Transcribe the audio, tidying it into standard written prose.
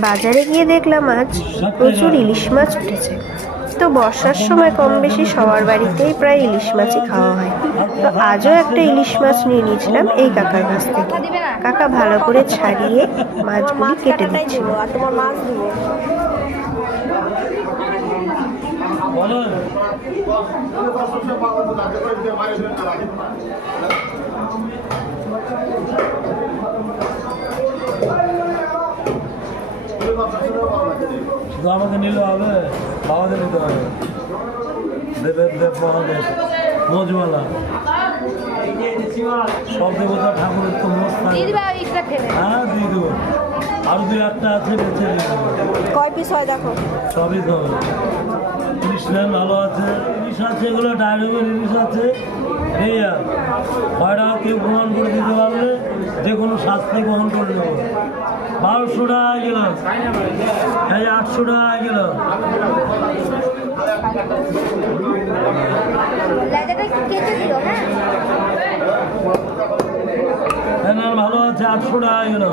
বাজারে গিয়ে দেখলাম আজ প্রচুর ইলিশ মাছ উঠেছে। তো বর্ষার সময় কম বেশি সবার বাড়িতেই প্রায় ইলিশ মাছই খাওয়া হয়। তো আজও একটা ইলিশ মাছ নিয়ে নিয়েছিলাম এই কাকার কাছ থেকে। কাকা ভালো করে ছাড়িয়ে মাছগুলি কেটে দিচ্ছিল। তোমার মাছ দেবো। শুধু আমাকে নিলে হবে, বাবাকে নিতে হবে। দেবের দেব মহাদেব মজমালা সব দেবতা ঠাকুরের তো মোষ হ্যাঁ দিয়ে দেবো। আরো 2-8টা আছে বেছে কয় পিস হয় দেখো। সবই তো ইলিশ নেন ভালো আছে, ইলিশ আছে, এগুলো ডায়রিমের ইলিশ আছে। এই আর কয়টা কেউ প্রমাণ করে দিতে পারলে যে কোনো শাস্তি গ্রহণ করে নেবো। 1200 টাকা গেল, এই 800 টাকা গেল। হ্যাঁ ভালো আছে, 800 টাকা গেল।